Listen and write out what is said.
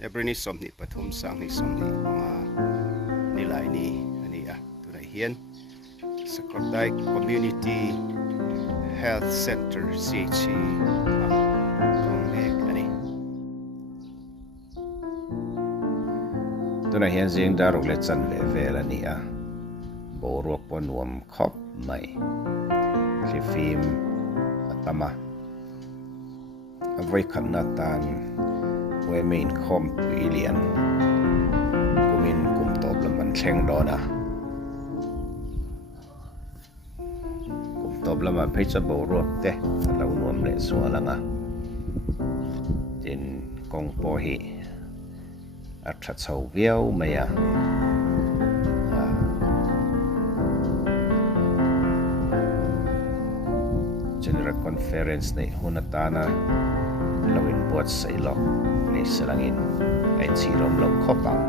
every ni som ni pathum sang ni som ni mga nilai ni ani tunai hian Sakawrdai Community Health Center CHC kong nek ani tunai hian jing daruk le chan ve vel ani boruak pon nuam khawp mai hlifim atama avoi khanna tan we main khom ilian kumin kum top laman thleng dona kum top lama phecha boruak te lo nuam le sualanga tin kong po hi a tha chho viau maya general conference nei hunatana lawin buat sailok nei salangin ai chirom lo khopang